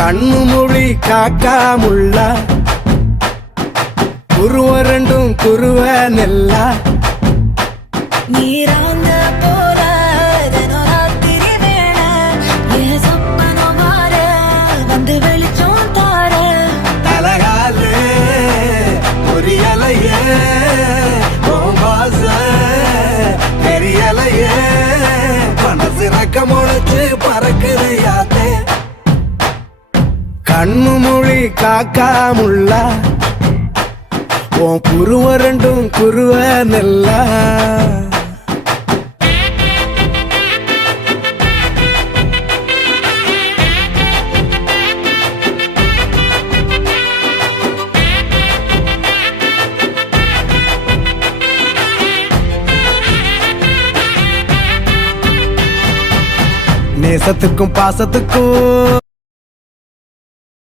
கண்ணு மொழி காக்காமுள்ள குருவ ரெண்டும் குருவ நெல்லா நீராங்க போல தினராத்திரி வேண என் சொப்பனம் மாற வந்து வெளிச்சம் தார தலகாலே பொரியலையே ஓம்பாச பெரியலையே மனசு ரக்க முளைச்சு பறக்குது யாத்தே கண்ணு மொழி காக்காமுள்ள உன் குருவ ரெண்டும் குருவ நெல்லா நேசத்துக்கும் பாசத்துக்கும்